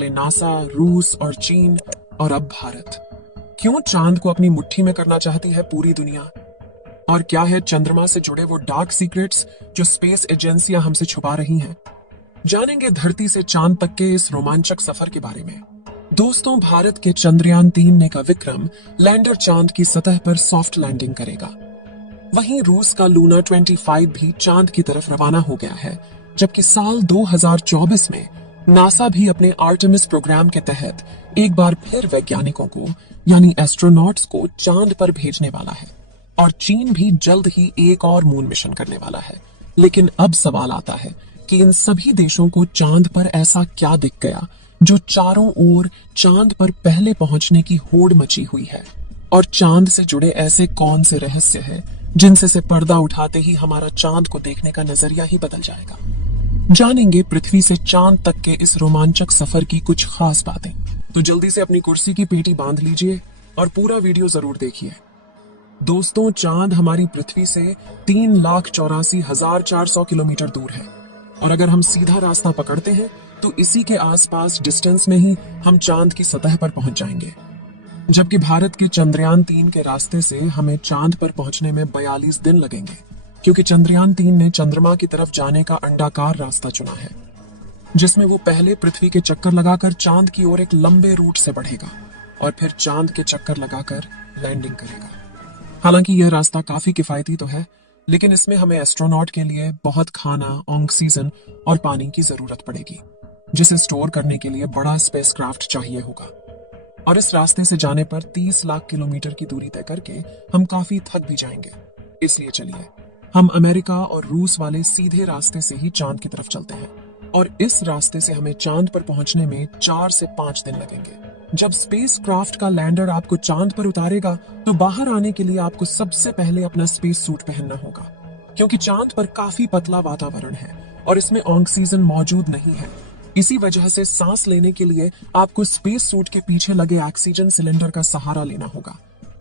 पहले नासा, रूस और चीन और अब भारत। क्यों चांद को अपनी मुट्ठी में करना चाहती है पूरी दुनिया? और क्या है चंद्रमा से जुड़े वो डार्क सीक्रेट्स जो स्पेस एजेंसियां हमसे छुपा रही हैं? जानेंगे धरती से चांद तक के इस रोमांचक सफर के बारे में। दोस्तों, भारत के चंद्रयान 3 ने का विक्रम लैंडर चांद की सतह पर सॉफ्ट लैंडिंग करेगा। वहीं रूस का लूना 25 भी चांद की तरफ रवाना हो गया है, जबकि साल 2024 में नासा भी अपने आर्टेमिस प्रोग्राम के तहत एक बार फिर वैज्ञानिकों को यानी एस्ट्रोनॉट्स को चांद पर भेजने वाला है। और चीन भी जल्द ही एक और मून मिशन करने वाला है। लेकिन अब सवाल आता है कि इन सभी देशों को चांद पर ऐसा क्या दिख गया जो चारों ओर चांद पर पहले पहुंचने की होड़ मची हुई है? और चांद से जुड़े ऐसे कौन से रहस्य हैं जिनसे से पर्दा उठाते ही हमारा चांद को देखने का नजरिया ही बदल जाएगा? जानेंगे पृथ्वी से चांद तक के इस रोमांचक सफर की कुछ खास बातें। तो जल्दी से अपनी कुर्सी की पेटी बांध लीजिए और पूरा वीडियो जरूर देखिए। दोस्तों, चांद हमारी पृथ्वी से 3,84,400 किलोमीटर दूर है और अगर हम सीधा रास्ता पकड़ते हैं तो इसी के आसपास डिस्टेंस में ही हम चांद की सतह पर पहुंच जाएंगे। जबकि भारत के चंद्रयान 3 के रास्ते से हमें चांद पर पहुंचने में 42 दिन लगेंगे, क्योंकि चंद्रयान 3 ने चंद्रमा की तरफ जाने का अंडाकार रास्ता चुना है, जिसमें वो पहले पृथ्वी के चक्कर लगाकर चांद की ओर एक लंबे रूट से बढ़ेगा और फिर चांद के चक्कर लगाकर लैंडिंग करेगा। हालांकि यह रास्ता काफी किफायती तो है, लेकिन इसमें हमें एस्ट्रोनॉट के लिए बहुत खाना, ऑक्सीजन और पानी की जरूरत पड़ेगी, जिसे स्टोर करने के लिए बड़ा स्पेसक्राफ्ट चाहिए होगा। और इस रास्ते से जाने पर 30 लाख किलोमीटर की दूरी तय करके हम काफी थक भी जाएंगे। इसलिए चलिए हम अमेरिका और रूस वाले सीधे रास्ते से ही चांद की तरफ चलते हैं। और इस रास्ते से हमें चांद पर पहुंचने में 4 से 5 दिन लगेंगे। जब स्पेसक्राफ्ट का लैंडर आपको चांद पर उतारेगा तो बाहर आने के लिए आपको सबसे पहले अपना स्पेस सूट पहनना होगा, क्योंकि चांद पर काफी पतला वातावरण है और इसमें ऑक्सीजन मौजूद नहीं है। इसी वजह से सांस लेने के लिए आपको स्पेस सूट के पीछे लगे ऑक्सीजन सिलेंडर का सहारा लेना होगा।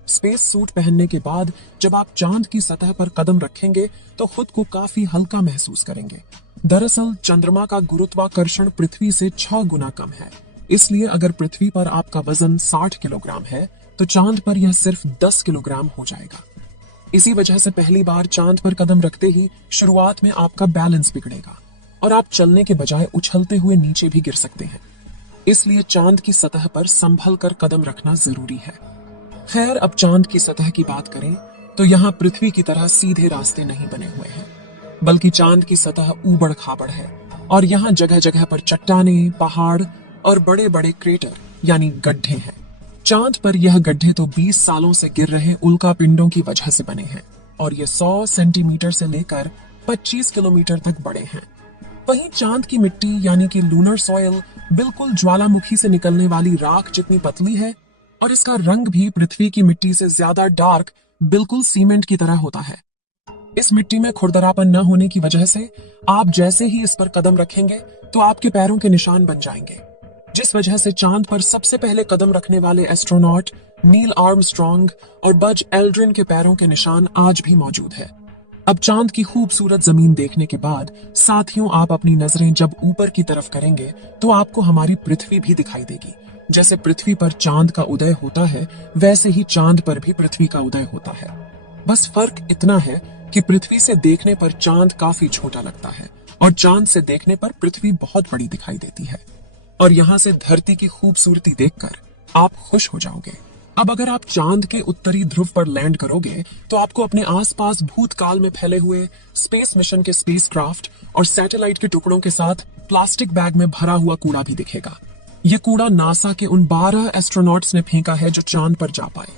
स्पेस सूट पहनने के बाद जब आप चांद की सतह पर कदम रखेंगे तो खुद को काफी हल्का महसूस करेंगे। दरअसल चंद्रमा का गुरुत्वाकर्षण पृथ्वी से 6 गुना कम है, इसलिए अगर पृथ्वी पर आपका वजन 60 किलोग्राम है तो चांद पर यह सिर्फ 10 किलोग्राम हो जाएगा। इसी वजह से पहली बार चांद पर कदम रखते ही शुरुआत में आपका बैलेंस बिगड़ेगा और आप चलने के बजाय उछलते हुए नीचे भी गिर सकते हैं। इसलिए चांद की सतह पर संभल कर कदम रखना जरूरी है। खैर, अब चांद की सतह की बात करें तो यहाँ पृथ्वी की तरह सीधे रास्ते नहीं बने हुए हैं, बल्कि चांद की सतह ऊबड़ खाबड़ है और यहाँ जगह जगह पर चट्टानें, पहाड़ और बड़े बड़े क्रेटर यानी गड्ढे हैं। चांद पर यह गड्ढे तो 20 सालों से गिर रहे उल्का पिंडों की वजह से बने हैं और ये 100 सेंटीमीटर से लेकर 25 किलोमीटर तक बड़े हैं। वहीं चांद की मिट्टी यानी कि लूनर सॉइल बिल्कुल ज्वालामुखी से निकलने वाली राख जितनी पतली है और इसका रंग भी पृथ्वी की मिट्टी से ज्यादा डार्क, बिल्कुल सीमेंट की तरह होता है। इस मिट्टी में खुरदरापन न होने की वजह से आप जैसे ही इस पर कदम रखेंगे तो आपके पैरों के निशान बन जाएंगे, जिस वजह से चांद पर सबसे पहले कदम रखने वाले एस्ट्रोनॉट नील आर्मस्ट्रॉन्ग और बज एल्ड्रिन के पैरों के निशान आज भी मौजूद है। अब चांद की खूबसूरत जमीन देखने के बाद साथियों, आप अपनी नजरें जब ऊपर की तरफ करेंगे तो आपको हमारी पृथ्वी भी दिखाई देगी। जैसे पृथ्वी पर चांद का उदय होता है, वैसे ही चांद पर भी पृथ्वी का उदय होता है। बस फर्क इतना है कि पृथ्वी से देखने पर चांद काफी छोटा लगता है और चांद से देखने पर पृथ्वी बहुत बड़ी दिखाई देती है। और यहाँ से धरती की खूबसूरती देखकर आप खुश हो जाओगे। अब अगर आप चांद के उत्तरी ध्रुव पर लैंड करोगे तो आपको अपने आसपास भूतकाल में फैले हुए स्पेस मिशन के स्पेसक्राफ्ट और सैटेलाइट के टुकड़ों के साथ प्लास्टिक बैग में भरा हुआ कूड़ा भी दिखेगा। यह कूड़ा नासा के उन 12 एस्ट्रोनॉट्स ने फेंका है जो चांद पर जा पाए।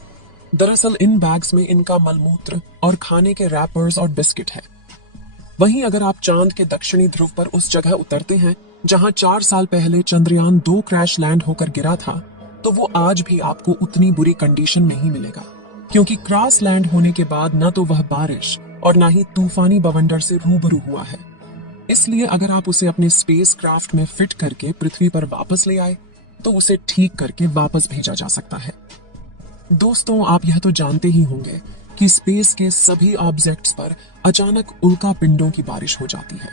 दरअसल इन बैग्स में इनका मलमूत्र और खाने के रैपर्स और बिस्किट है। वहीं अगर आप चांद के दक्षिणी ध्रुव पर उस जगह उतरते हैं जहां 4 साल पहले चंद्रयान 2 क्रैश लैंड होकर गिरा था, तो वो आज भी आपको उतनी बुरी कंडीशन में ही मिलेगा, क्योंकि क्रॉस लैंड होने के बाद न तो वह बारिश और न ही तूफानी बवंडर से रूबरू हुआ है। इसलिए अगर आप उसे अपने स्पेस क्राफ्ट में फिट करके पृथ्वी पर वापस ले आए तो उसे ठीक करके वापस भेजा जा सकता है। दोस्तों, आप यह तो जानते ही होंगे कि स्पेस के सभी ऑब्जेक्ट्स पर अचानक उल्का पिंडों की बारिश हो जाती है।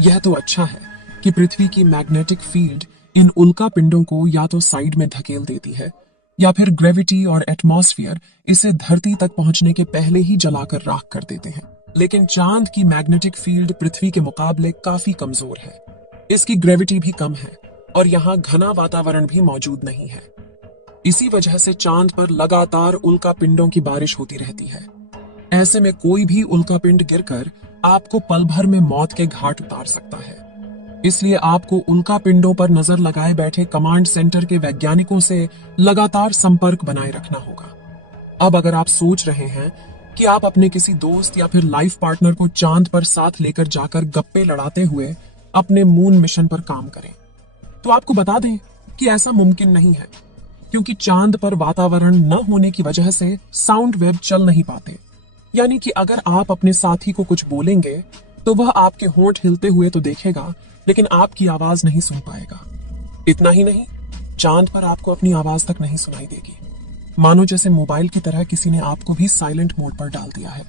यह तो अच्छा है कि पृथ्वी की मैग्नेटिक फील्ड इन उल्का पिंडों को या तो साइड में धकेल देती है या फिर ग्रेविटी और एटमॉस्फेयर इसे धरती तक पहुंचने के पहले ही जलाकर राख कर देते हैं। लेकिन चांद की मैग्नेटिक फील्ड पृथ्वी के मुकाबले काफी कमजोर है। इसकी ग्रेविटी भी कम है और यहाँ घना वातावरण भी मौजूद नहीं है। इसी वजह से चांद पर लगातार उल्का पिंडों की बारिश होती रहती है। ऐसे में कोई भी उल्का पिंड गिरकर आपको पल भर में मौत के घाट उतार सकता है। इसलिए आपको उल्का पिंडों पर नजर लगाए बैठे कमांड सेंटर के वैज्ञानिकों से लगातार संपर्क बनाए रखना होगा। अब अगर आप सोच रहे हैं कि आप अपने किसी दोस्त या फिर लाइफ पार्टनर को चांद पर साथ लेकर जाकर गप्पे लड़ाते हुए अपने मून मिशन पर काम करें, तो आपको बता दें कि ऐसा मुमकिन नहीं है, क्योंकि चांद पर वातावरण न होने की वजह से साउंड वेव चल नहीं पाते। यानी कि अगर आप अपने साथी को कुछ बोलेंगे तो वह आपके होंठ हिलते हुए तो देखेगा, लेकिन आपकी आवाज नहीं सुन पाएगा। इतना ही नहीं, चांद पर आपको अपनी आवाज तक नहीं सुनाई देगी, मानो जैसे मोबाइल की तरह किसी ने आपको भी साइलेंट मोड पर डाल दिया है।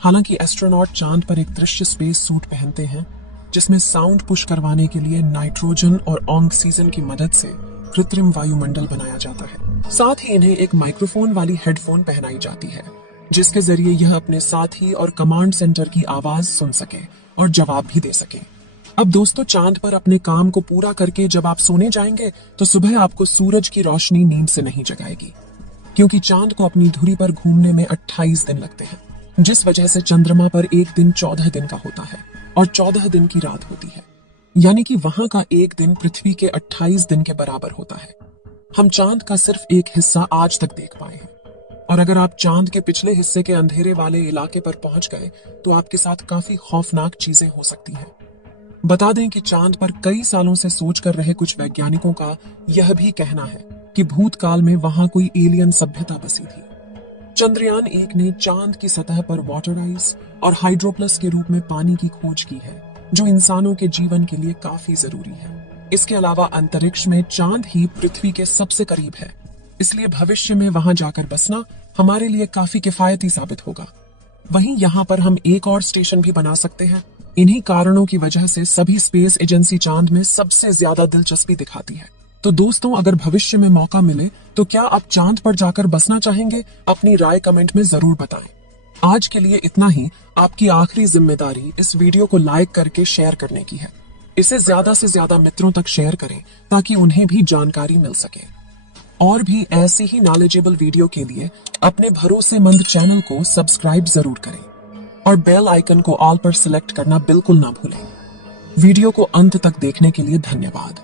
हालांकि एस्ट्रोनॉट चांद पर एक दृश्य स्पेस सूट पहनते हैं जिसमें साउंड पुश करवाने के लिए नाइट्रोजन और ऑक्सीजन की मदद से कृत्रिम वायुमंडल बनाया जाता है। साथ ही इन्हें एक माइक्रोफोन वाली हेडफोन पहनाई जाती है जिसके जरिए यह अपने साथी और कमांड सेंटर की आवाज सुन सके और जवाब भी दे सके। अब दोस्तों, चांद पर अपने काम को पूरा करके जब आप सोने जाएंगे तो सुबह आपको सूरज की रोशनी नींद से नहीं जगाएगी, क्योंकि चांद को अपनी धुरी पर घूमने में 28 दिन लगते हैं, जिस वजह से चंद्रमा पर एक दिन 14 दिन का होता है और 14 दिन की रात होती है। यानी कि वहां का एक दिन पृथ्वी के 28 दिन के बराबर होता है। हम चांद का सिर्फ एक हिस्सा आज तक देख पाए हैं, और अगर आप चांद के पिछले हिस्से के अंधेरे वाले इलाके पर पहुंच गए तो आपके साथ काफी खौफनाक चीजें हो सकती हैं। बता दें कि चांद पर कई सालों से सोच कर रहे कुछ वैज्ञानिकों का यह भी कहना है कि भूतकाल में वहां कोई एलियन सभ्यता बसी थी। चंद्रयान 1 ने चांद की सतह पर वाटर आइस और हाइड्रोप्लस के रूप में पानी की खोज की है, जो इंसानों के जीवन के लिए काफी जरूरी है। इसके अलावा अंतरिक्ष में चांद ही पृथ्वी के सबसे करीब है, इसलिए भविष्य में वहां जाकर बसना हमारे लिए काफी किफायती साबित होगा। वहीं यहाँ पर हम एक और स्टेशन भी बना सकते हैं। इन्हीं कारणों की वजह से सभी स्पेस एजेंसी चांद में सबसे ज्यादा दिलचस्पी दिखाती है। तो दोस्तों, अगर भविष्य में मौका मिले तो क्या आप चांद पर जाकर बसना चाहेंगे? अपनी राय कमेंट में जरूर बताएं। आज के लिए इतना ही। आपकी आखिरी जिम्मेदारी इस वीडियो को लाइक करके शेयर करने की है। इसे ज्यादा से ज्यादा मित्रों तक शेयर करें ताकि उन्हें भी जानकारी मिल सके। और भी ऐसे ही नॉलेजेबल वीडियो के लिए अपने भरोसेमंद चैनल को सब्सक्राइब जरूर करें और बेल आइकन को ऑल पर सिलेक्ट करना बिल्कुल ना भूलें। वीडियो को अंत तक देखने के लिए धन्यवाद।